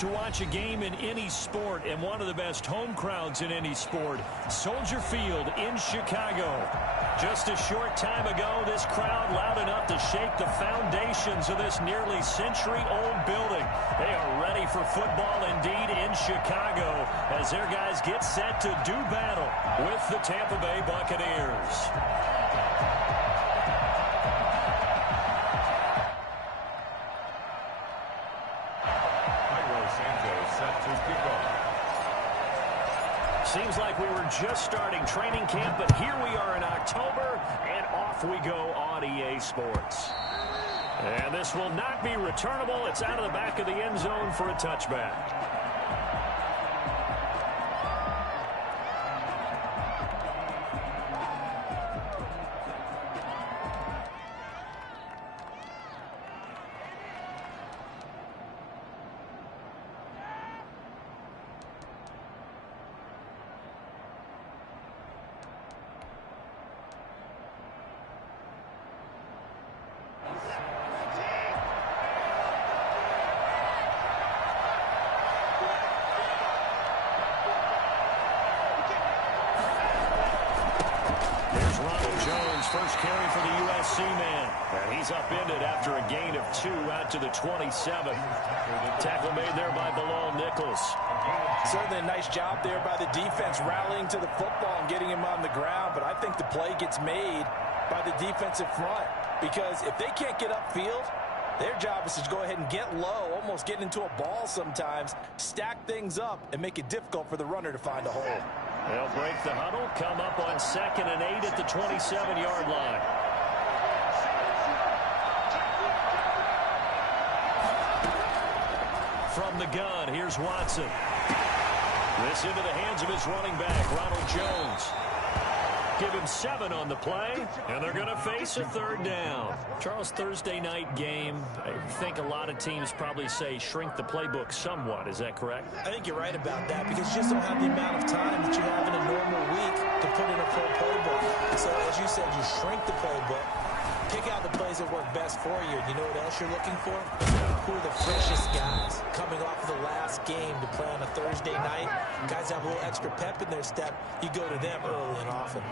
to watch a game in any sport and one of the best home crowds in any sport. Soldier Field in Chicago. Just a short time ago, this crowd loud enough to shake the foundations of this nearly century-old building. They are ready for football indeed in Chicago as their guys get set to do battle with the Tampa Bay Buccaneers. Seems like we were just starting training camp, but here we are in October, and off we go on EA Sports. And this will not be returnable. It's out of the back of the end zone for a touchback. First carry for the USC man. And he's upended after a gain of 2 out to the 27. Tackle made there by Bilal Nichols. Certainly a nice job there by the defense rallying to the football and getting him on the ground. But I think the play gets made by the defensive front. Because if they can't get upfield, their job is to go ahead and get low, almost get into a ball sometimes, stack things up, and make it difficult for the runner to find a hole. They'll break the huddle, come up on 2nd and 8 at the 27-yard line. From the gun, here's Watson. This into the hands of his running back, Ronald Jones. Give him 7 on the play, and they're going to face a 3rd down. Charles, Thursday night game, I think a lot of teams probably say shrink the playbook somewhat. Is that correct? I think you're right about that because you just don't have the amount of time that you have in a normal week to put in a full playbook. So as you said, you shrink the playbook, pick out the plays that work best for you. You know what else you're looking for? Who are the freshest guys coming off of the last game to play on a Thursday night? Guys have a little extra pep in their step. You go to them early and often.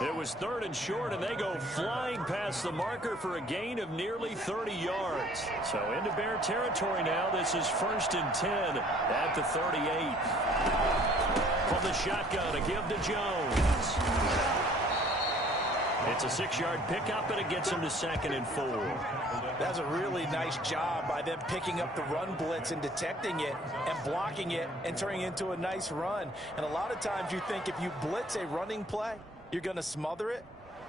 It was 3rd and short, and they go flying past the marker for a gain of nearly 30 yards. So into Bear territory now. This is 1st and 10 at the 38. From the shotgun, a give to Jones. It's a 6-yard pickup, and it gets him to 2nd and 4. That's a really nice job by them picking up the run blitz and detecting it and blocking it and turning it into a nice run. And a lot of times you think if you blitz a running play, you're going to smother it.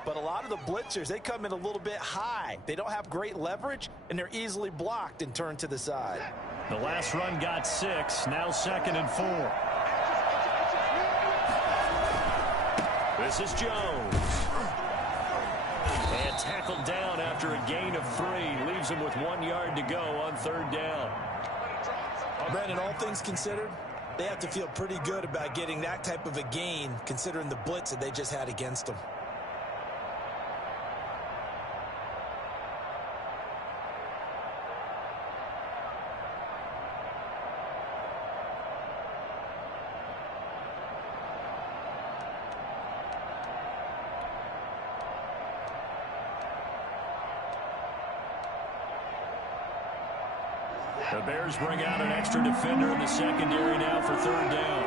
But a lot of the blitzers, they come in a little bit high. They don't have great leverage, and they're easily blocked and turned to the side. The last run got 6. Now 2nd and 4. This is Jones. And tackled down after a gain of 3. Leaves him with 1 yard to go on 3rd down. Brandon, all things considered, they have to feel pretty good about getting that type of a gain considering the blitz that they just had against them. The Bears bring out an extra defender in the secondary now for 3rd down.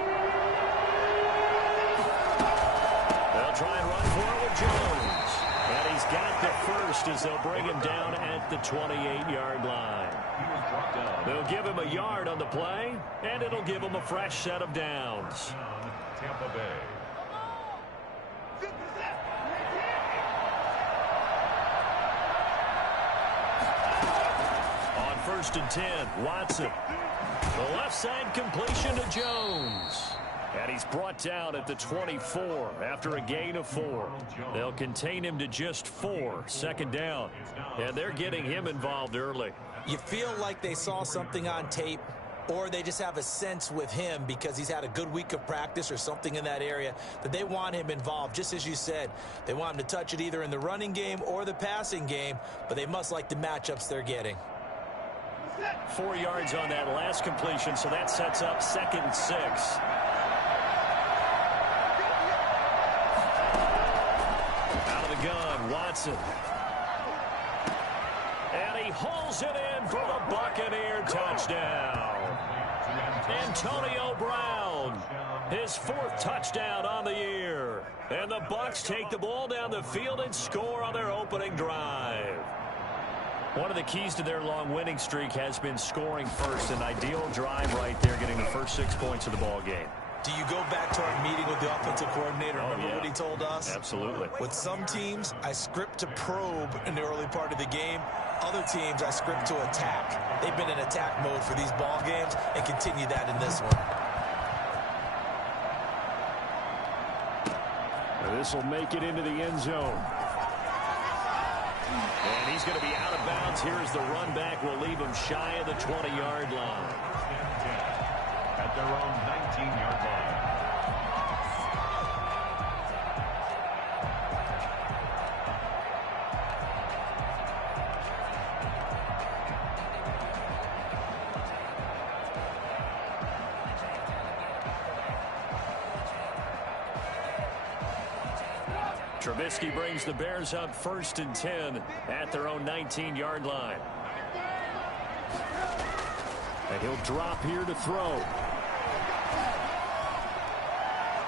They'll try and run for it with Jones. And he's got the first as they'll bring him down at the 28-yard line. They'll give him a yard on the play, and it'll give him a fresh set of downs. Tampa Bay. 1st and 10, Watson. The left side completion to Jones. And he's brought down at the 24 after a gain of 4. They'll contain him to just 4, 2nd down. And they're getting him involved early. You feel like they saw something on tape, or they just have a sense with him because he's had a good week of practice or something in that area that they want him involved. Just as you said, they want him to touch it either in the running game or the passing game, but they must like the matchups they're getting. 4 yards on that last completion, so that sets up 2nd and 6. Out of the gun, Watson. And he hauls it in for the Buccaneer touchdown. Antonio Brown, his 4th touchdown on the year. And the Bucs take the ball down the field and score on their opening drive. One of the keys to their long winning streak has been scoring first. An ideal drive right there, getting the first 6 points of the ball game. Do you go back to our meeting with the offensive coordinator? Remember what he told us? Absolutely. With some teams, I script to probe in the early part of the game. Other teams, I script to attack. They've been in attack mode for these ball games and continue that in this one. This will make it into the end zone. And he's going to be out of bounds. Here's the run back. We'll leave him shy of the 20-yard line. At their own 19-yard line. Trubisky brings the Bears up 1st and 10 at their own 19-yard line. And he'll drop here to throw.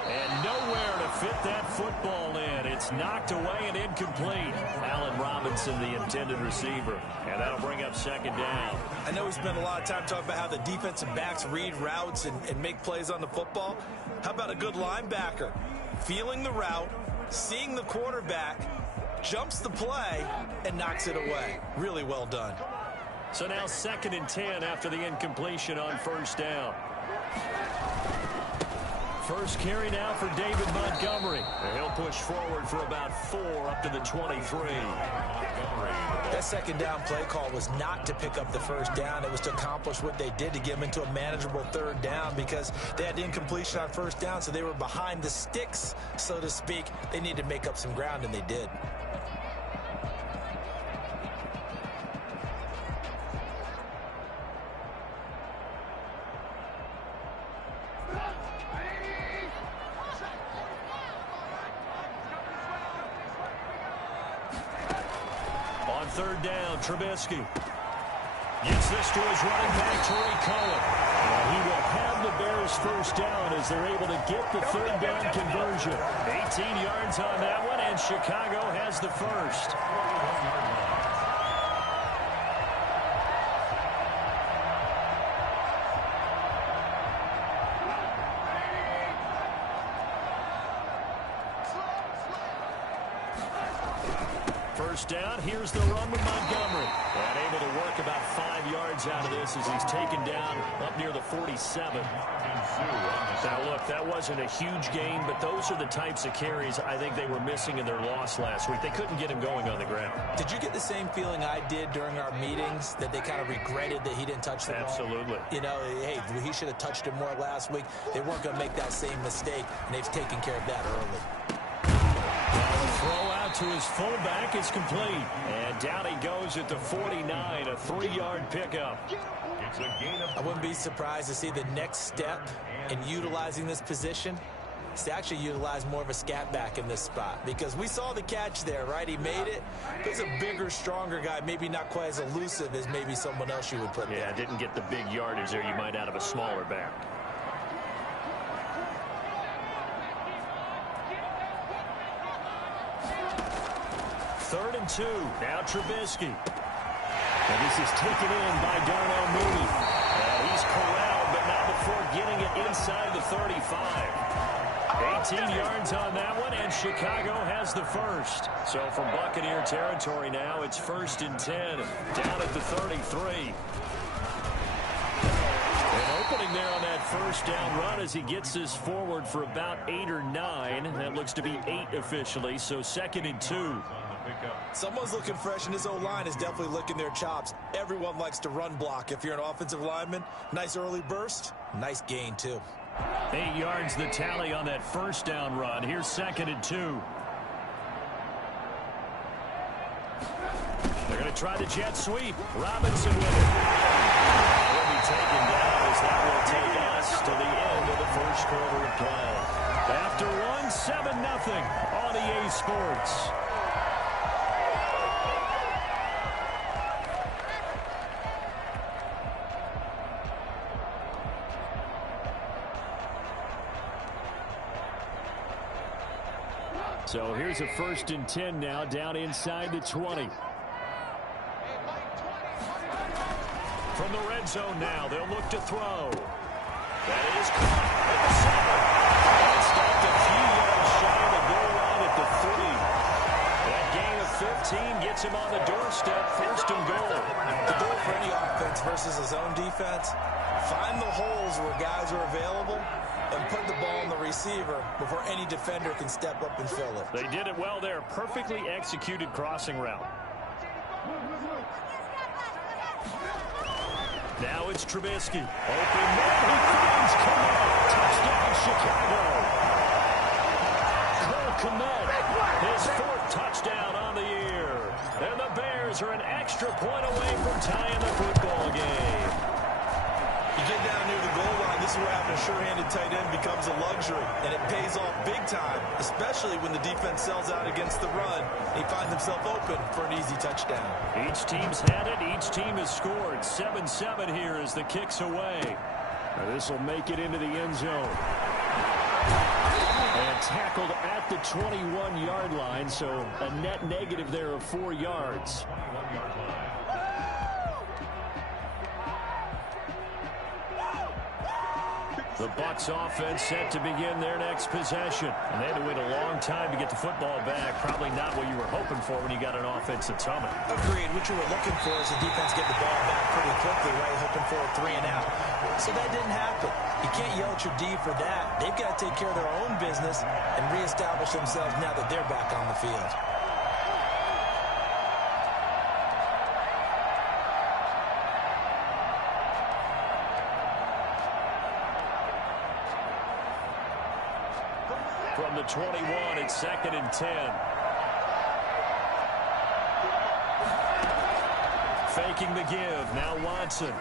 And nowhere to fit that football in. It's knocked away and incomplete. Allen Robinson, the intended receiver. And that'll bring up 2nd down. I know we spent a lot of time talking about how the defensive backs read routes and make plays on the football. How about a good linebacker? Feeling the route, seeing the quarterback, jumps the play, and knocks it away. Really well done. So now 2nd and 10 after the incompletion on 1st down. First carry now for David Montgomery. And he'll push forward for about 4 up to the 23. That 2nd down play call was not to pick up the 1st down. It was to accomplish what they did, to get them into a manageable 3rd down, because they had incompletion on 1st down, so they were behind the sticks, so to speak. They needed to make up some ground, and they did. On 3rd down, Trubisky gets this to his running back, Tariq Cohen. And he will have the Bears 1st down as they're able to get the 3rd down conversion. 18 yards on that one, and Chicago has the 1st. First down, here's the run with Montgomery. And able to work about 5 yards out of this as he's taken down up near the 47. Now, look, that wasn't a huge gain, but those are the types of carries I think they were missing in their loss last week. They couldn't get him going on the ground. Did you get the same feeling I did during our meetings, that they kind of regretted that he didn't touch the ball? Absolutely. You know, hey, he should have touched it more last week. They weren't going to make that same mistake, and they've taken care of that early. Throw out to his fullback is complete. And down he goes at the 49, a 3-yard pickup. I wouldn't be surprised to see the next step in utilizing this position is to actually utilize more of a scat back in this spot, because we saw the catch there, right? He made it. He's a bigger, stronger guy, maybe not quite as elusive as maybe someone else you would put there. Yeah, didn't get the big yardage there you might out of a smaller back. Third and 2. Now Trubisky. And this is taken in by Darnell Mooney. And he's corralled, but not before getting it inside the 35. 18 yards on that one, and Chicago has the 1st. So from Buccaneer territory now, it's 1st and 10, down at the 33. And opening there on that 1st down run as he gets this forward for about 8 or 9. That looks to be 8 officially, so 2nd and 2. Someone's looking fresh, and this O-line is definitely licking their chops. Everyone likes to run block. If you're an offensive lineman, nice early burst, nice gain too. 8 yards the tally on that 1st down run. Here's 2nd and 2. They're going to try the jet sweep. Robinson with it. Will be taken down as that will take us to the end of the first quarter of play. After one, 7-0 on EA Sports. So here's a 1st and 10 now, down inside the 20. From the red zone now, they'll look to throw. That is caught at the 7. And stopped a few yards shy of the goal line at the 3. That gain of 15 gets him on the doorstep, 1st and goal. The goal for any offense versus a zone defense, find the holes where guys are available and put the ball in the receiver before any defender can step up and fill it. They did it well there. Perfectly executed crossing route. Now it's Trubisky. Open man. He finds Kmet. Touchdown, Chicago. Cole Kmet, his 4th touchdown on the year. And the Bears are an extra point away from tying the football game. You get down near the goal line, this is where having a sure-handed tight end becomes a luxury, and it pays off big time, especially when the defense sells out against the run. He finds himself open for an easy touchdown. Each team's had it. Each team has scored. 7-7 here as the kick's away. This will make it into the end zone. And tackled at the 21-yard line, so a net negative there of 4 yards. The Bucs offense set to begin their next possession. And they had to wait a long time to get the football back. Probably not what you were hoping for when you got an offense that's humming. Agreed. What you were looking for is the defense get the ball back pretty quickly, right? Hoping for a 3 and out. So that didn't happen. You can't yell at your D for that. They've got to take care of their own business and reestablish themselves now that they're back on the field. From the 21, it's 2nd and 10. Faking the give. Now Watson.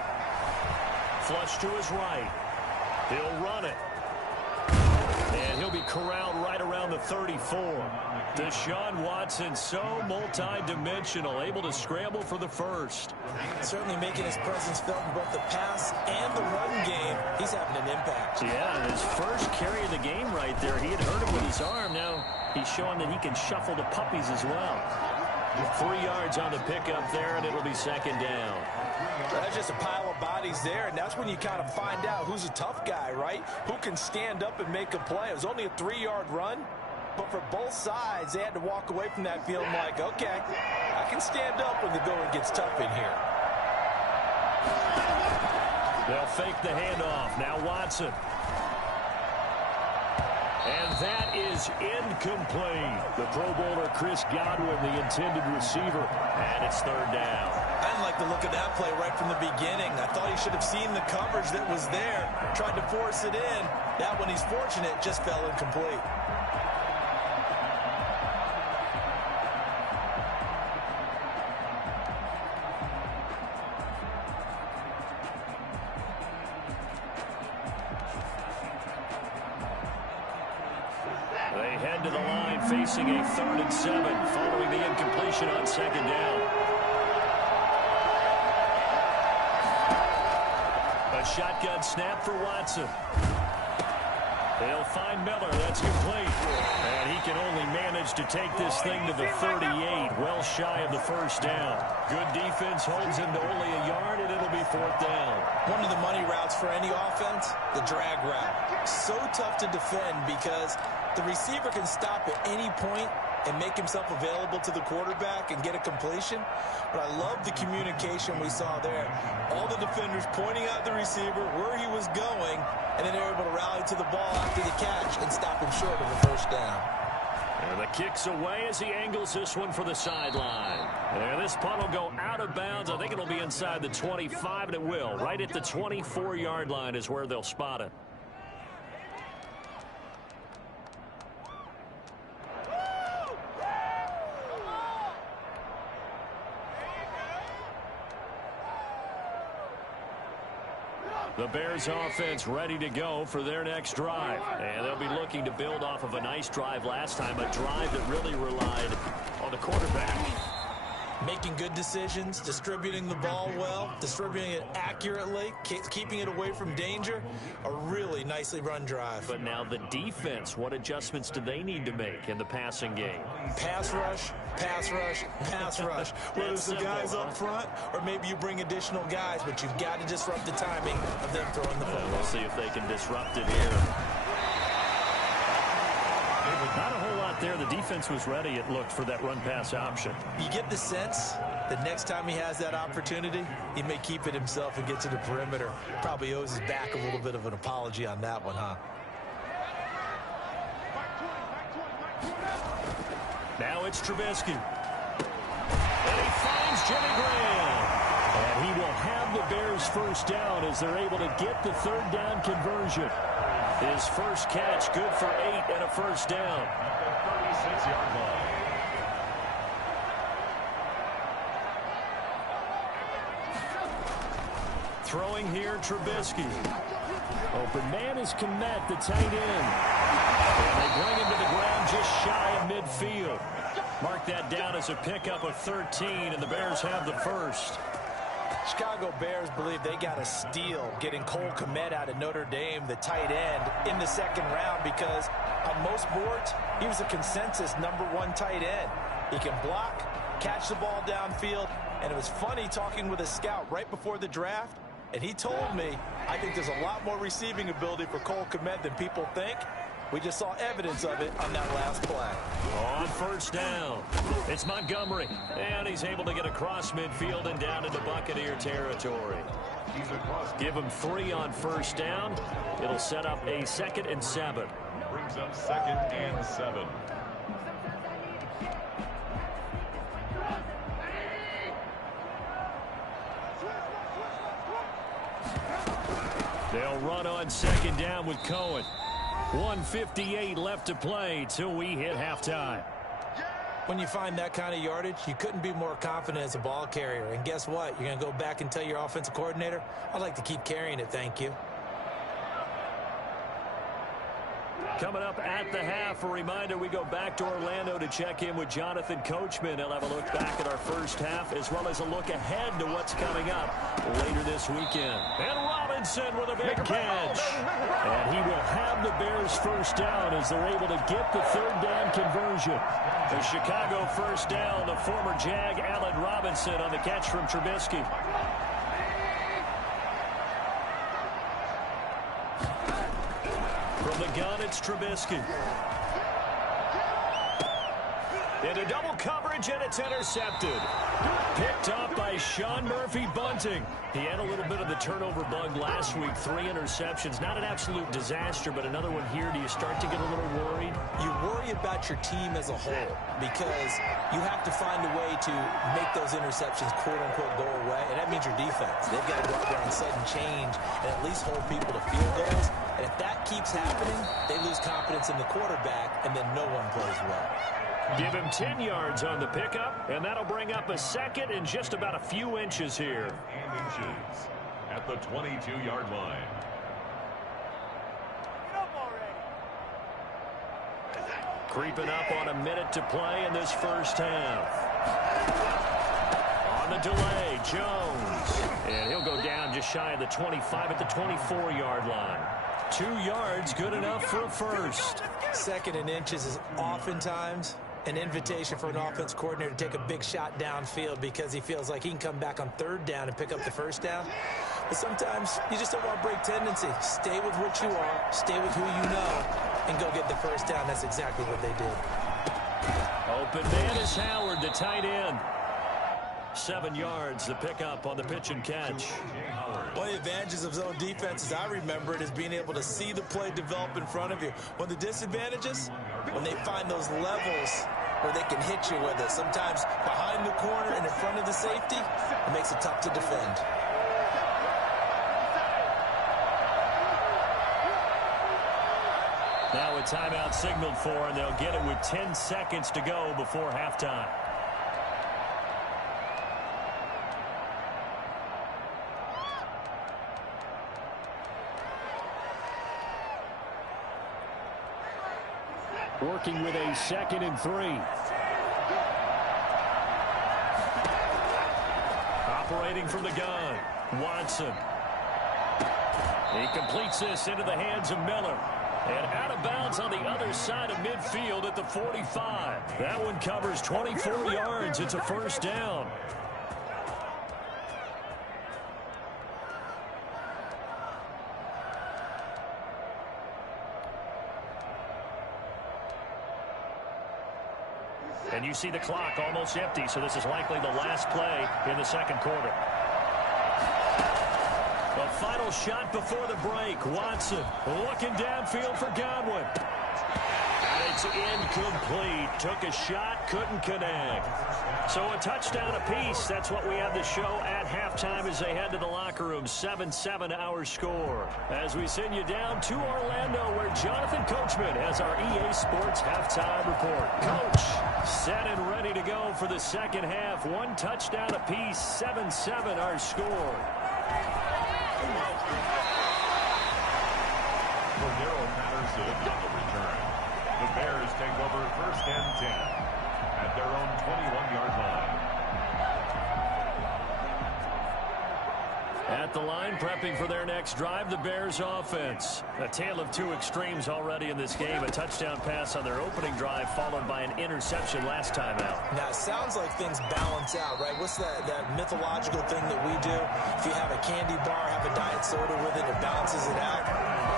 Flush to his right. He'll run it. And he'll be corralled right around the 34. Deshaun Watson, so multi-dimensional, able to scramble for the 1st. Certainly making his presence felt in both the pass and the run game. He's having an impact. Yeah, his first carry of the game right there. He had hurt him with his arm. Now he's showing that he can shuffle the puppies as well. 3 yards on the pickup there, and it'll be 2nd down. That's just a pile of bodies there, and that's when you kind of find out who's a tough guy, right? Who can stand up and make a play. It was only a 3-yard run, but for both sides, they had to walk away from that feeling like, okay, I can stand up when the going gets tough in here. They'll fake the handoff. Now Watson. And that is incomplete. The Pro Bowler Chris Godwin, the intended receiver, and it's 3rd down. I didn't like the look of that play right from the beginning. I thought he should have seen the coverage that was there, tried to force it in. That one, he's fortunate, just fell incomplete. They head to the line facing a 3rd and 7 following the incompletion on 2nd down. A shotgun snap for Watson. They'll find Miller. That's complete. And he can only manage to take this thing to the 38, well shy of the 1st down. Good defense holds him to only a yard, and it'll be 4th down. One of the money routes for any offense, the drag route. So tough to defend because the receiver can stop at any point and make himself available to the quarterback and get a completion. But I love the communication we saw there. All the defenders pointing out the receiver, where he was going, and then they were able to rally to the ball after the catch and stop him short of the 1st down. And the kick's away as he angles this one for the sideline. And this punt will go out of bounds. I think it'll be inside the 25, and it will. Right at the 24-yard line is where they'll spot it. The Bears offense ready to go for their next drive. And they'll be looking to build off of a nice drive last time, a drive that really relied on the quarterback. Making good decisions, distributing the ball well, distributing it accurately, keeping it away from danger. A really nicely run drive. But now the defense, what adjustments do they need to make in the passing game? Pass rush, pass rush, pass rush. Whether it's the guys up front or maybe you bring additional guys, but you've got to disrupt the timing of them throwing the football. We'll see if they can disrupt it here. Not a whole lot there. The defense was ready, it looked, for that run-pass option. You get the sense that next time he has that opportunity, he may keep it himself and get to the perimeter. Probably owes his back a little bit of an apology on that one, huh? Now it's Trubisky. And he finds Jimmy Graham. And he will have the Bears first down as they're able to get the third down conversion. His first catch, good for 8 and a first down. At the 36-yard line. Throwing here, Trubisky. Open man is Kmet, the tight end. And they bring him to the ground just shy of midfield. Mark that down as a pickup of 13, and the Bears have the first. Chicago Bears believe they got a steal getting Cole Kmet out of Notre Dame, the tight end, in the second round because on most boards, he was a consensus #1 tight end. He can block, catch the ball downfield, and it was funny talking with a scout right before the draft, and he told me, I think there's a lot more receiving ability for Cole Kmet than people think. We just saw evidence of it on that last play. On first down, it's Montgomery, and he's able to get across midfield and down into Buccaneer territory. Give him 3 on first down. It'll set up a 2nd and 7. Brings up 2nd and 7. They'll run on 2nd down with Cohen. 1:58 left to play till we hit halftime. When you find that kind of yardage, you couldn't be more confident as a ball carrier. And guess what? You're going to go back and tell your offensive coordinator, I'd like to keep carrying it, thank you. Coming up at the half, a reminder, we go back to Orlando to check in with Jonathan Coachman. He'll have a look back at our first half as well as a look ahead to what's coming up later this weekend. And Robinson with a big catch. And he will have the Bears first down as they're able to get the third down conversion. The Chicago first down, the former Jag Allen Robinson on the catch from Trubisky. From the gun, it's Trubisky. Into double coverage, and it's intercepted. Picked up by Sean Murphy-Bunting. He had a little bit of the turnover bug last week. 3 interceptions. Not an absolute disaster, but another one here. Do you start to get a little worried? You worry about your team as a whole because you have to find a way to make those interceptions, quote-unquote, go away, and that means your defense. They've got to go out there on sudden change and at least hold people to field goals. And if that keeps happening, they lose confidence in the quarterback, and then no one plays well. Give him 10 yards on the pickup, and that'll bring up a 2nd and just about a few inches here. And inches at the 22-yard line. Creeping up on a minute to play in this first half. On the delay, Jones. And he'll go down just shy of the 25 at the 24-yard line. 2 yards, good enough for a first. 2nd and inches is oftentimes an invitation for an offense coordinator to take a big shot downfield because he feels like he can come back on 3rd down and pick up the first down. But sometimes you just don't want to break tendency. Stay with what you are, stay with who you know, and go get the first down. That's exactly what they did. Open man is Howard, the tight end. 7 yards, the pickup on the pitch and catch. One of the advantages of zone defense, as I remember it, is being able to see the play develop in front of you. One of the disadvantages, when they find those levels where they can hit you with it. Sometimes behind the corner and in front of the safety, it makes it tough to defend. Now a timeout signaled for, and they'll get it with 10 seconds to go before halftime. Working with a 2nd and 3. Operating from the gun, Watson. He completes this into the hands of Miller. And out of bounds on the other side of midfield at the 45. That one covers 24 yards. It's a first down. And you see the clock almost empty, so this is likely the last play in the second quarter. A final shot before the break. Watson looking downfield for Godwin. And it's incomplete. Took a shot, couldn't connect. So a touchdown apiece. That's what we have to show at halftime as they head to the locker room. 7-7 our score. As we send you down to Orlando, where Jonathan Coachman has our EA Sports halftime report. Coach, set and ready to go for the second half. One touchdown apiece. 7-7 our score. Cordero Patterson on the return. The Bears take over 1st and 10 at their own 21-yard line. At the line, prepping for their next drive, the Bears offense. A tale of two extremes already in this game. A touchdown pass on their opening drive, followed by an interception last time out. Now, it sounds like things balance out, right? What's that mythological thing that we do? If you have a candy bar, have a diet soda with it, it balances it out.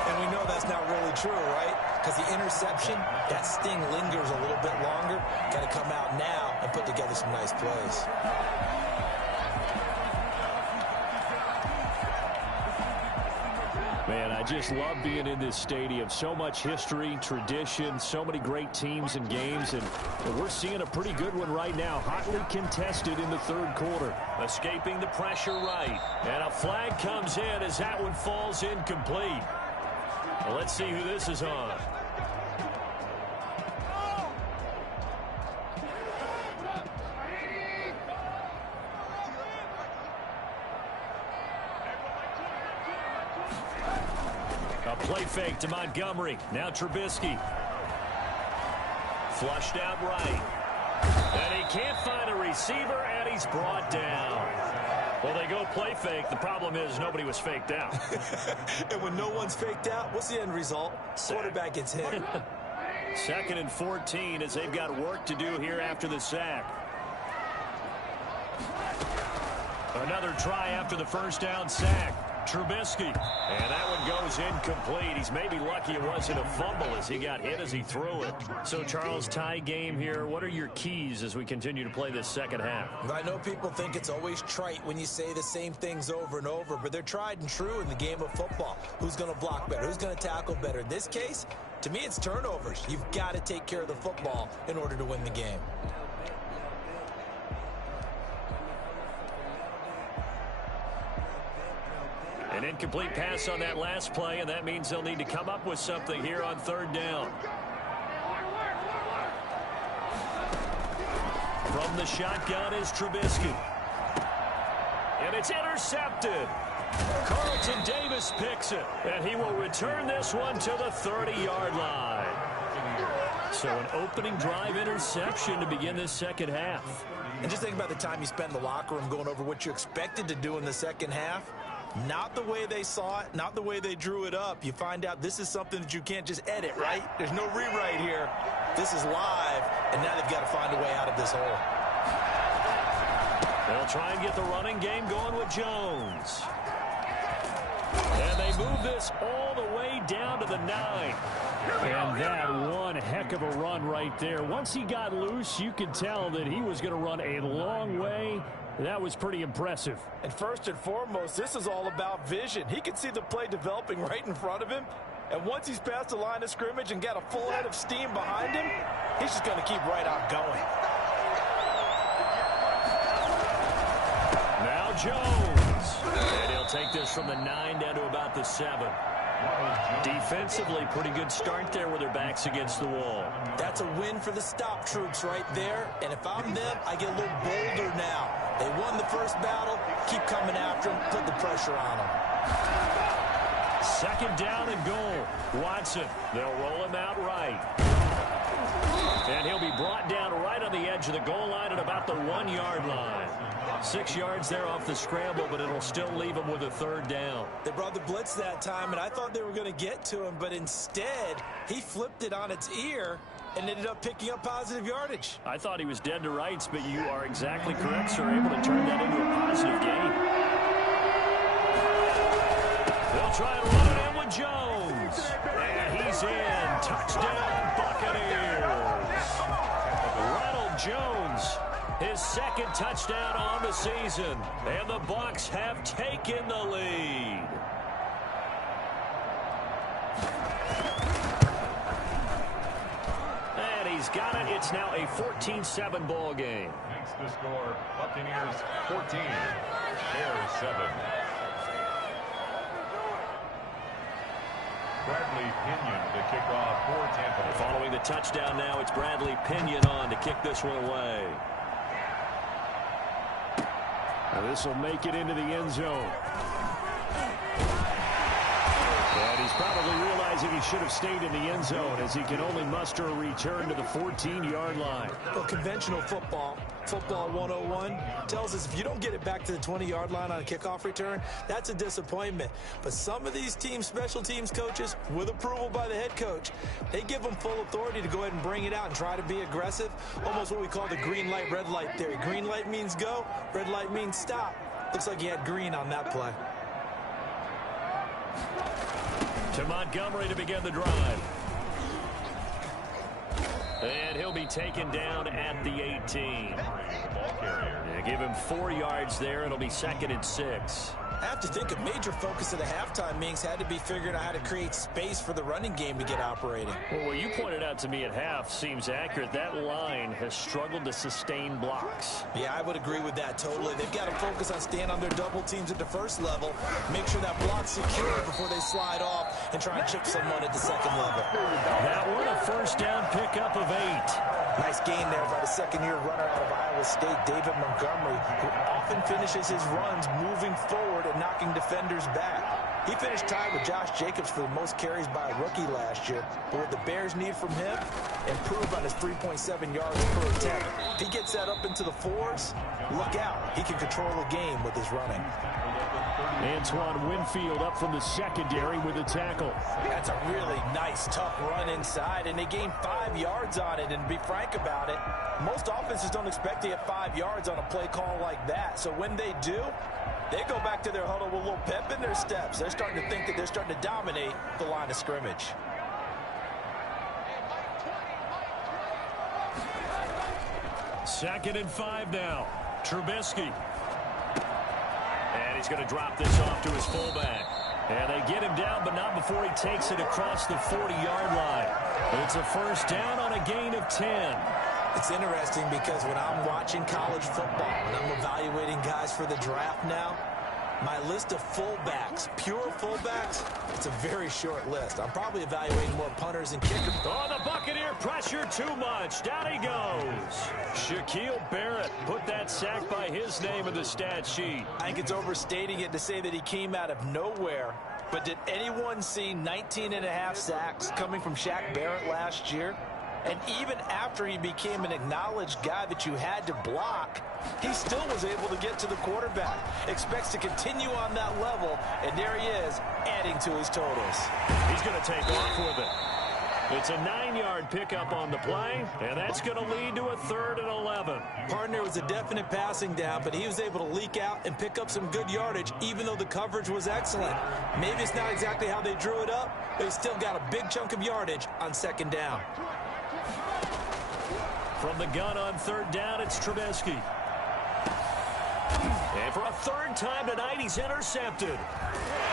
And we know that's not really true, right? Because the interception, that sting lingers a little bit longer. Got to come out now and put together some nice plays. Man, I just love being in this stadium. So much history, tradition, so many great teams and games, and we're seeing a pretty good one right now. Hotly contested in the third quarter. Escaping the pressure right. And a flag comes in as that one falls incomplete. Well, let's see who this is on. Play fake to Montgomery. Now Trubisky. Flushed out right. And he can't find a receiver, and he's brought down. Well, they go play fake. The problem is nobody was faked out. And when no one's faked out, what's the end result? Quarterback gets hit. 2nd and 14 as they've got work to do here after the sack. Another try after the first down sack. Trubisky. And that one goes incomplete. He's maybe lucky it wasn't a fumble as he got hit as he threw it. So, Charles, tie game here. What are your keys as we continue to play this second half? I know people think it's always trite when you say the same things over and over, but they're tried and true in the game of football. Who's going to block better? Who's going to tackle better? In this case, to me, it's turnovers. You've got to take care of the football in order to win the game. An incomplete pass on that last play, and that means they'll need to come up with something here on third down. From the shotgun is Trubisky. And it's intercepted. Carlton Davis picks it, and he will return this one to the 30-yard line. So an opening drive interception to begin this second half. And just think about the time you spend in the locker room going over what you expected to do in the second half. Not the way they saw it, not the way they drew it up. You find out this is something that you can't just edit, right? There's no rewrite here. This is live, and now they've got to find a way out of this hole. They'll try and get the running game going with Jones. And they move this all the way down to the 9. And that one heck of a run right there. Once he got loose, you could tell that he was going to run a long way. That was pretty impressive. And first and foremost, this is all about vision. He can see the play developing right in front of him. And once he's past the line of scrimmage and got a full head of steam behind him, he's just going to keep right on going. Now Jones. And he'll take this from the 9 down to about the 7. Defensively, pretty good start there with their backs against the wall. That's a win for the stop troops right there. And if I'm them, I get a little bolder now. They won the first battle. Keep coming after them. Put the pressure on them. 2nd down and goal. Watson. They'll roll him out right. And he'll be brought down right on the edge of the goal line at about the 1-yard line. 6 yards there off the scramble, but it'll still leave him with a third down. They brought the blitz that time, and I thought they were going to get to him, but instead he flipped it on its ear and ended up picking up positive yardage. I thought he was dead to rights, but you are exactly correct, sir. Able to turn that into a positive gain. They'll try and run it in with Jones. And he's in. Touchdown, Buccaneers. Ronald Jones, his second touchdown on the season. And the Bucs have taken the lead. And he's got it. It's now a 14-7 ball game. Makes the score Buccaneers 14, Bears 7. Bradley Pinion to kick off for Tampa Bay. Following the touchdown now, it's Bradley Pinion on to kick this one away. Now this will make it into the end zone. And he's probably realizing he should have stayed in the end zone as he can only muster a return to the 14-yard line. Well, conventional football 101, tells us if you don't get it back to the 20-yard line on a kickoff return, that's a disappointment. But some of these teams, special teams coaches, with approval by the head coach, they give them full authority to go ahead and bring it out and try to be aggressive, almost what we call the green light, red light theory. Green light means go, red light means stop. Looks like he had green on that play. To Montgomery to begin the drive. And he'll be taken down at the 18. Ball carrier. Yeah, give him 4 yards there. It'll be 2nd and 6. I have to think a major focus of the halftime meetings had to be figuring out how to create space for the running game to get operating. Well, what you pointed out to me at half seems accurate. That line has struggled to sustain blocks. Yeah, I would agree with that totally. They've got to focus on staying on their double teams at the first level, make sure that block's secure before they slide off and try and chip someone at the second level. That one, a first down pickup of 8. Nice gain there by the second-year runner out of Iowa State, David Montgomery, who often finishes his runs moving forward and knocking defenders back. He finished tied with Josh Jacobs for the most carries by a rookie last year. But what the Bears need from him, improve on his 3.7 yards per attempt. If he gets that up into the 4s, look out. He can control the game with his running. Antoine Winfield up from the secondary with a tackle. That's a really nice, tough run inside, and they gained 5 yards on it. And to be frank about it, most offenses don't expect to get 5 yards on a play call like that. So when they do, they go back to their huddle with a little pep in their steps. They're starting to think that they're starting to dominate the line of scrimmage. Second and 5 now. Trubisky. And he's going to drop this off to his fullback. And they get him down, but not before he takes it across the 40-yard line. It's a first down on a gain of 10. It's interesting because when I'm watching college football and I'm evaluating guys for the draft now, my list of fullbacks, pure fullbacks, it's a very short list. I'm probably evaluating more punters and kickers. Oh, the Buccaneer pressure too much. Down he goes. Shaquille Barrett put that sack by his name in the stat sheet. I think it's overstating it to say that he came out of nowhere. But did anyone see 19.5 sacks coming from Shaq Barrett last year? And even after he became an acknowledged guy that you had to block, he still was able to get to the quarterback. Expects to continue on that level, and there he is, adding to his totals. He's going to take off with it. It's a 9-yard pickup on the play, and that's going to lead to a 3rd and 11. Partner was a definite passing down, but he was able to leak out and pick up some good yardage, even though the coverage was excellent. Maybe it's not exactly how they drew it up, but he still got a big chunk of yardage on second down. From the gun on 3rd down, it's Trubisky. And for a 3rd time tonight, he's intercepted.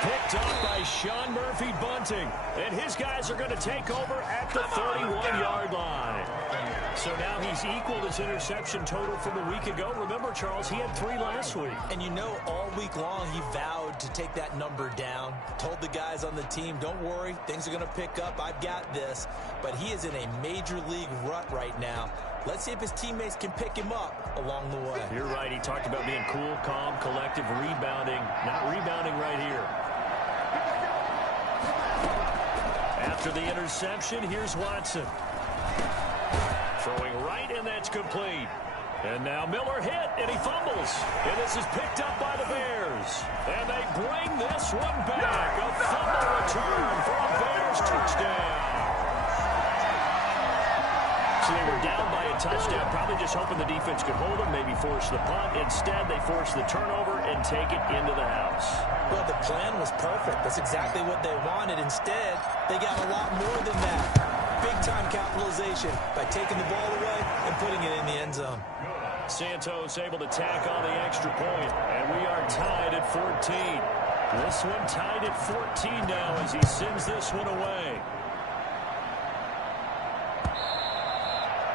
Picked off by Sean Murphy Bunting. And his guys are going to take over at the 31-yard line. So now he's equaled his interception total from a week ago. Remember, Charles, he had 3 last week. And you know, all week long, he vowed to take that number down. Told the guys on the team, don't worry, things are going to pick up. I've got this. But he is in a major league rut right now. Let's see if his teammates can pick him up along the way. You're right. He talked about being cool, calm, collective, rebounding. Not rebounding right here. After the interception, here's Watson. right, and that's complete. And now Miller hit, and he fumbles. And this is picked up by the Bears. And they bring this one back. A fumble return for a Bears touchdown. So they were down by a touchdown, probably just hoping the defense could hold them, maybe force the punt. Instead, they force the turnover and take it into the house. Well, the plan was perfect. That's exactly what they wanted. Instead, they got a lot more than that. Big-time capitalization by taking the ball away and putting it in the end zone. Santos able to tack on the extra point, and we are tied at 14. This one tied at 14 now as he sends this one away.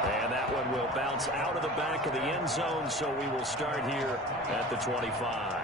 And that one will bounce out of the back of the end zone, so we will start here at the 25.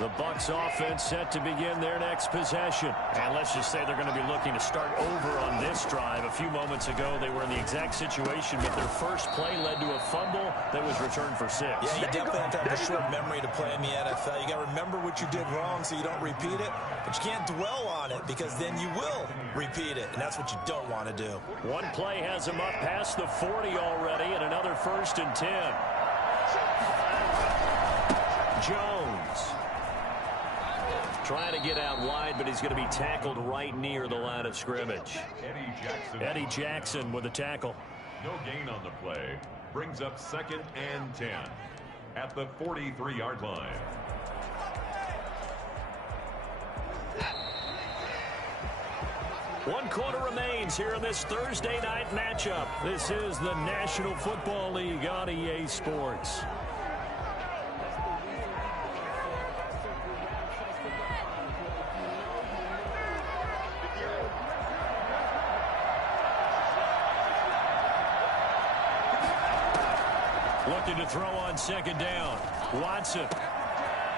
The Bucs offense set to begin their next possession. And let's just say they're going to be looking to start over on this drive. A few moments ago, they were in the exact situation, but their first play led to a fumble that was returned for 6. Yeah, you definitely have to have a short memory to play in the NFL. You got to remember what you did wrong so you don't repeat it, but you can't dwell on it because then you will repeat it, and that's what you don't want to do. One play has him up past the 40 already, and another 1st and 10. Jones trying to get out wide, but he's going to be tackled right near the line of scrimmage. Eddie Jackson with a tackle. No gain on the play. Brings up 2nd and 10 at the 43-yard line. One quarter remains here in this Thursday night matchup. This is the National Football League on EA Sports. Looking to throw on 2nd down. Watson.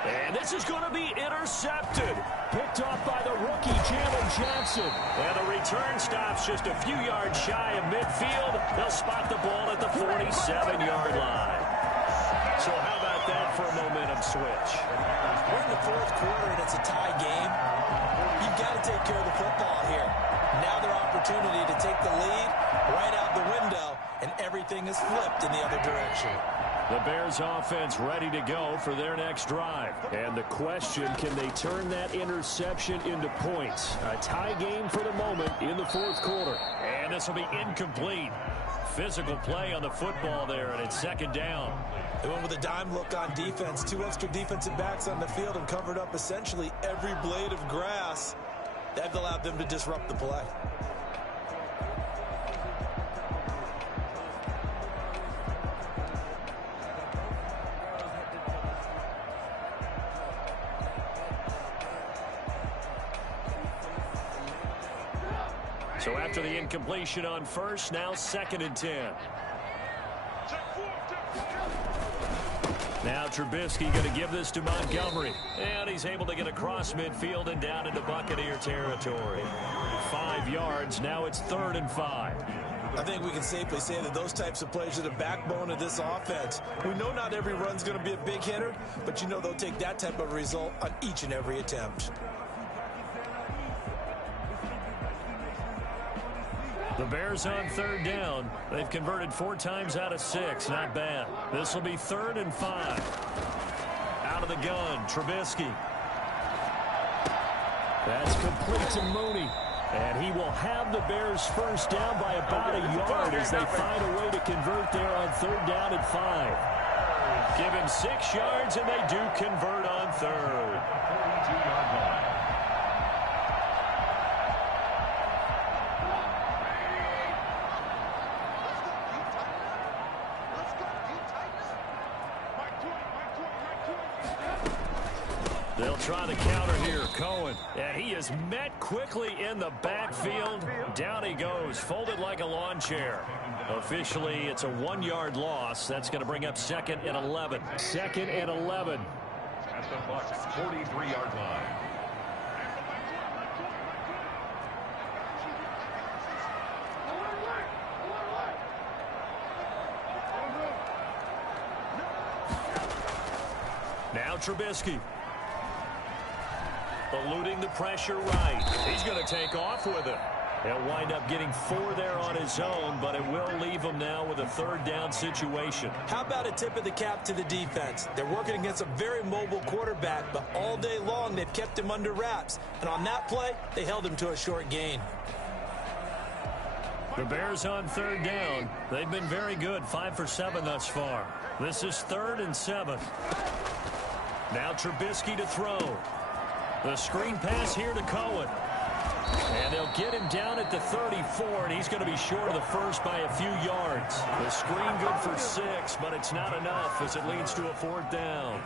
And this is going to be intercepted. Picked off by the rookie, Jalen Johnson. And the return stops just a few yards shy of midfield. They'll spot the ball at the 47-yard line. So how about that for a momentum switch? We're in the 4th quarter, and it's a tie game. You've got to take care of the football here. Now their opportunity to take the lead right out the window, and everything is flipped in the other direction. The Bears offense ready to go for their next drive. And the question, can they turn that interception into points? A tie game for the moment in the 4th quarter. And this will be incomplete. Physical play on the football there, and it's 2nd down. They went with a dime look on defense. 2 extra defensive backs on the field and covered up essentially every blade of grass. That allowed them to disrupt the play. So after the incompletion on 1st, now 2nd and 10. Now Trubisky going to give this to Montgomery. And he's able to get across midfield and down into Buccaneer territory. 5 yards. Now it's 3rd and 5. I think we can safely say that those types of plays are the backbone of this offense. We know not every run's going to be a big hitter, but you know they'll take that type of result on each and every attempt. The Bears on 3rd down. They've converted 4 times out of 6. Not bad. This will be 3rd and 5. Out of the gun, Trubisky. That's complete to Mooney. And he will have the Bears 1st down by about a yard as they find a way to convert there on 3rd down and 5. Give him 6 yards, and they do convert on 3rd. 42-yard line. They'll try the counter here. Cohen. And he is met quickly in the backfield. Down he goes, folded like a lawn chair. Officially, it's a 1-yard loss. That's going to bring up 2nd and 11. 2nd and 11. At the Bucs' 43-yard line. Now Trubisky. Eluding the pressure right. He's going to take off with it. He'll wind up getting 4 there on his own, but it will leave him now with a third down situation. How about a tip of the cap to the defense? They're working against a very mobile quarterback, but all day long they've kept him under wraps. And on that play, they held him to a short gain. The Bears on third down. They've been very good, 5 for 7 thus far. This is 3rd and 7. Now Trubisky to throw. The screen pass here to Cohen. And they'll get him down at the 34, and he's going to be short of the first by a few yards. The screen good for 6, but it's not enough as it leads to a 4th down.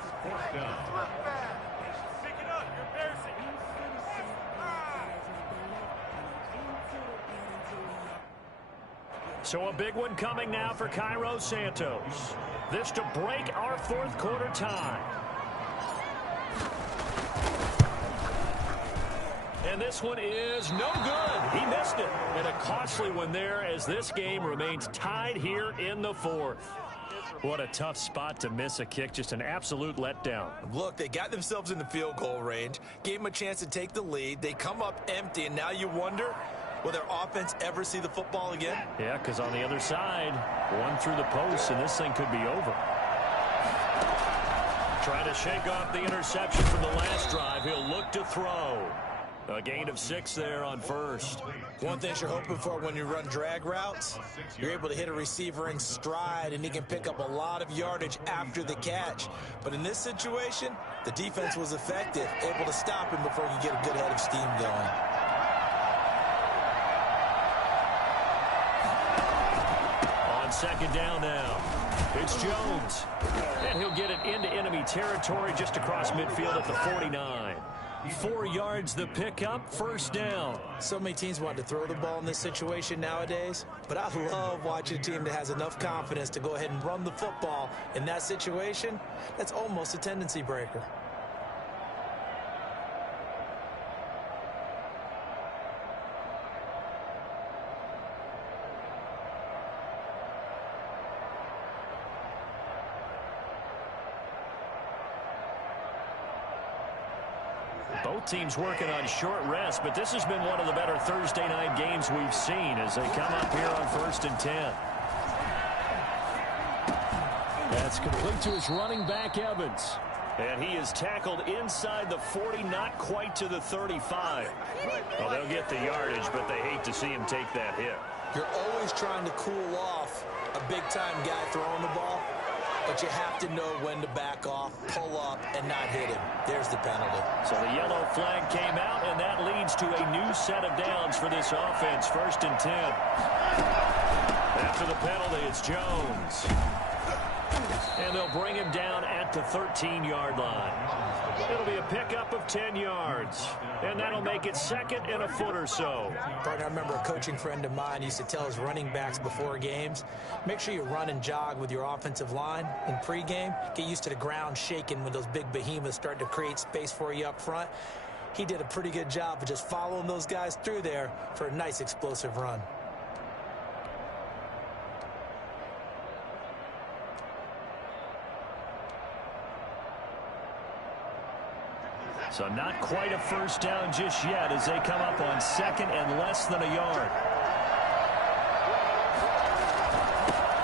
So a big one coming now for Cairo Santos. This to break our 4th quarter tie. And this one is no good. He missed it. And a costly one there as this game remains tied here in the 4th. What a tough spot to miss a kick. Just an absolute letdown. Look, they got themselves in the field goal range, gave them a chance to take the lead. They come up empty, and now you wonder, will their offense ever see the football again? Yeah, because on the other side, one through the post, and this thing could be over. Trying to shake off the interception from the last drive. He'll look to throw. A gain of 6 there on first. One thing you're hoping for when you run drag routes, you're able to hit a receiver in stride, and he can pick up a lot of yardage after the catch. But in this situation, the defense was effective, able to stop him before he could get a good head of steam going. On second down now, it's Jones. And he'll get it into enemy territory just across midfield at the 49. 4 yards the pickup, first down. So many teams want to throw the ball in this situation nowadays, but I love watching a team that has enough confidence to go ahead and run the football. In that situation, that's almost a tendency breaker. Both teams working on short rest, but this has been one of the better Thursday night games we've seen as they come up here on 1st and 10. That's complete to his running back, Evans. And he is tackled inside the 40, not quite to the 35. Well, they'll get the yardage, but they hate to see him take that hit. You're always trying to cool off a big-time guy throwing the ball, but you have to know when to back off, pull up, and not hit him. There's the penalty. So the yellow flag came out, and that leads to a new set of downs for this offense. 1st and 10. After the penalty, it's Jones. And they'll bring him down at the 13-yard line. It'll be a pickup of 10 yards. And that'll make it 2nd and a foot or so. Partner, I remember a coaching friend of mine used to tell his running backs before games, make sure you run and jog with your offensive line in pregame. Get used to the ground shaking when those big behemoths start to create space for you up front. He did a pretty good job of just following those guys through there for a nice explosive run. So not quite a first down just yet as they come up on 2nd and less than a yard.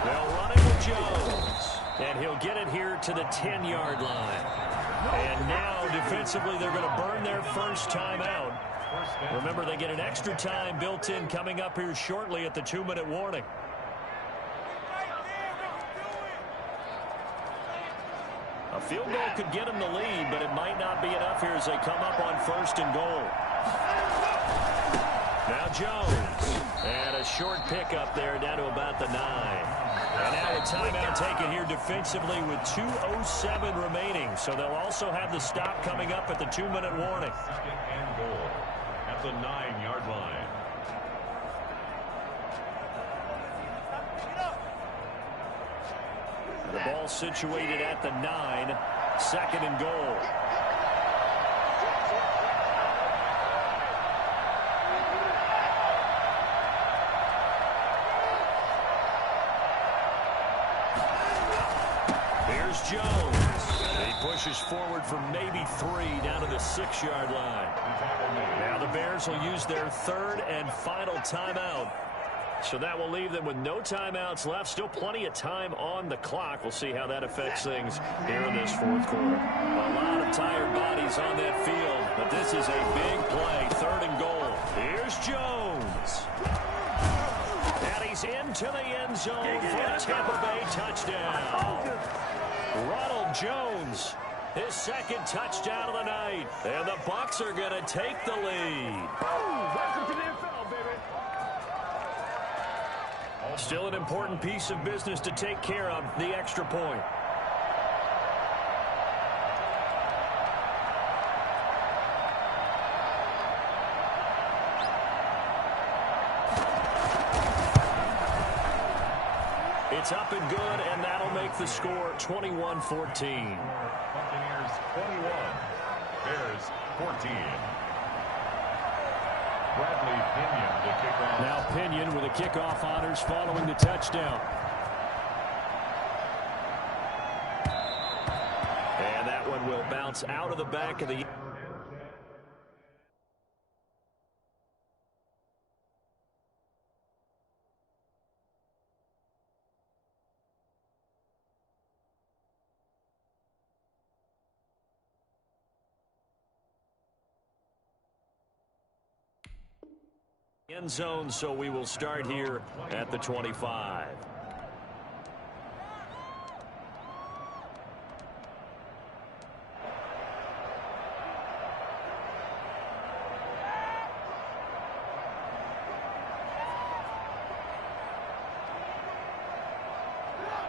They'll run it with Jones. And he'll get it here to the 10-yard line. And now defensively they're going to burn their first time out. Remember, they get an extra time built in coming up here shortly at the 2-minute warning. A field goal could get them the lead, but it might not be enough here as they come up on 1st and goal. Now Jones. And a short pickup there down to about the 9. And now a timeout taken here defensively with 2:07 remaining. So they'll also have the stop coming up at the 2-minute warning. 2nd and goal at the 9-yard line. The ball situated at the 9, 2nd and goal. Here's Jones. He pushes forward for maybe 3 down to the 6-yard line. Now the Bears will use their 3rd and final timeout. So that will leave them with no timeouts left. Still plenty of time on the clock. We'll see how that affects things here in this 4th quarter. A lot of tired bodies on that field, but this is a big play. 3rd and goal. Here's Jones. And he's into the end zone for a Tampa Bay touchdown. Ronald Jones, his 2nd touchdown of the night. And the Bucs are going to take the lead. Welcome to the NFL, baby. Still an important piece of business to take care of, the extra point. It's up and good, and that'll make the score 21-14. Buccaneers 21, Bears 14. Bradley Pinion to kick off. Now Pinion with the kickoff honors following the touchdown. And that one will bounce out of the back of the... end zone, so we will start here at the 25.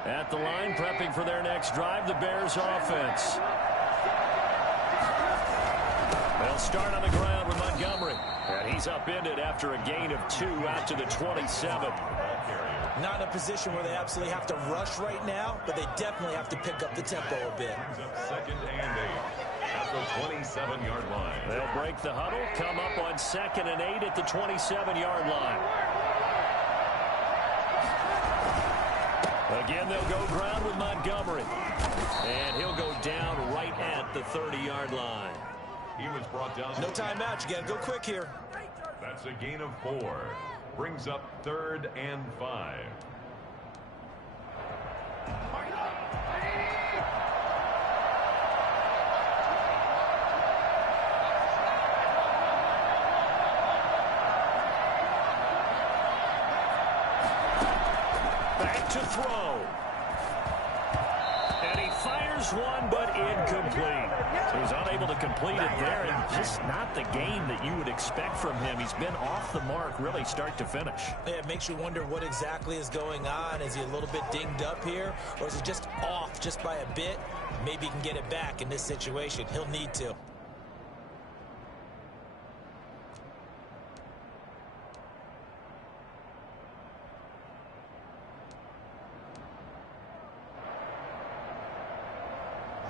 At the line, prepping for their next drive, the Bears offense. They'll start on the ground with Montgomery. And he's upended after a gain of 2 out to the 27. Not in a position where they absolutely have to rush right now, but they definitely have to pick up the tempo a bit. 2nd and 8 at the 27-yard line. They'll break the huddle, come up on 2nd and 8 at the 27-yard line. Again, they'll go ground with Montgomery. And he'll go down right at the 30-yard line. He was brought down. No timeout. You got to go quick here. That's a gain of 4. Brings up 3rd and 5. Back to throw. And he fires one, but incomplete. So he's unable to complete it there, and just not the game that you would expect from him. He's been off the mark, really, start to finish. Yeah, it makes you wonder what exactly is going on. Is he a little bit dinged up here, or is he just off just by a bit? Maybe he can get it back in this situation. He'll need to.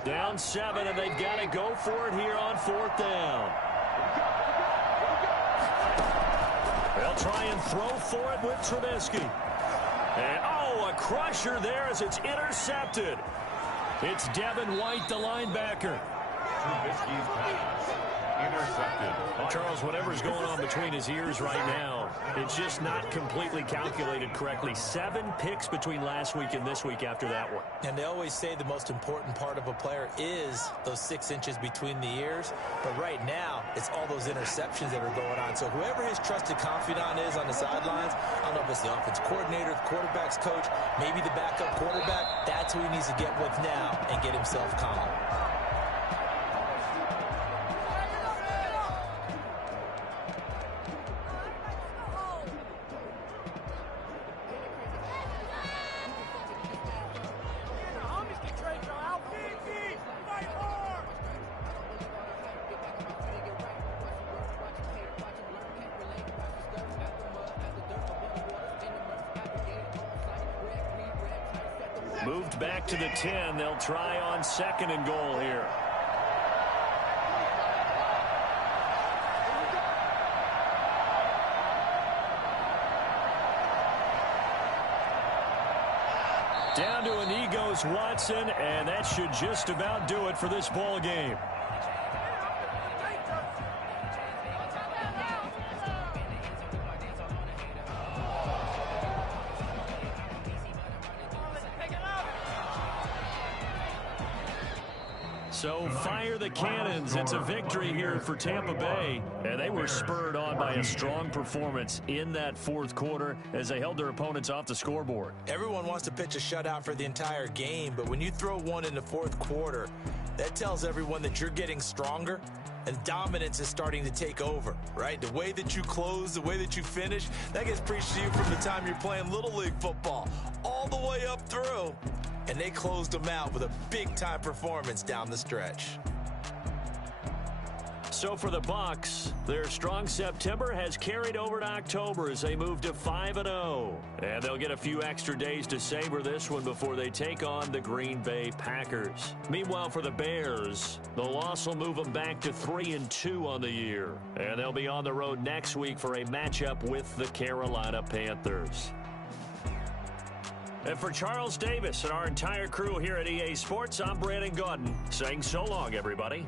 Down 7, and they've got to go for it here on 4th down. They'll try and throw for it with Trubisky. And, oh, a crusher there as it's intercepted. It's Devin White, the linebacker. Trubisky's pass intercepted. Charles, whatever's going on between his ears right now, it's just not completely calculated correctly. 7 picks between last week and this week after that one. And they always say the most important part of a player is those 6 inches between the ears. But right now, it's all those interceptions that are going on. So whoever his trusted confidant is on the sidelines, I don't know if it's the offense coordinator, the quarterback's coach, maybe the backup quarterback, that's who he needs to get with now and get himself calm. Moved back to the 10. They'll try on 2nd and goal here. Down to a knee goes Watson, and that should just about do it for this ball game. So fire the cannons. It's a victory here for Tampa Bay. And they were spurred on by a strong performance in that fourth quarter as they held their opponents off the scoreboard. Everyone wants to pitch a shutout for the entire game, but when you throw one in the fourth quarter, that tells everyone that you're getting stronger and dominance is starting to take over, right? The way that you close, the way that you finish, that gets preached to you from the time you're playing Little League football all the way up through. And they closed them out with a big-time performance down the stretch. So for the Bucs, their strong September has carried over to October as they move to 5-0. And they'll get a few extra days to savor this one before they take on the Green Bay Packers. Meanwhile, for the Bears, the loss will move them back to 3-2 on the year. And they'll be on the road next week for a matchup with the Carolina Panthers. And for Charles Davis and our entire crew here at EA Sports, I'm Brandon Gaudin saying so long, everybody.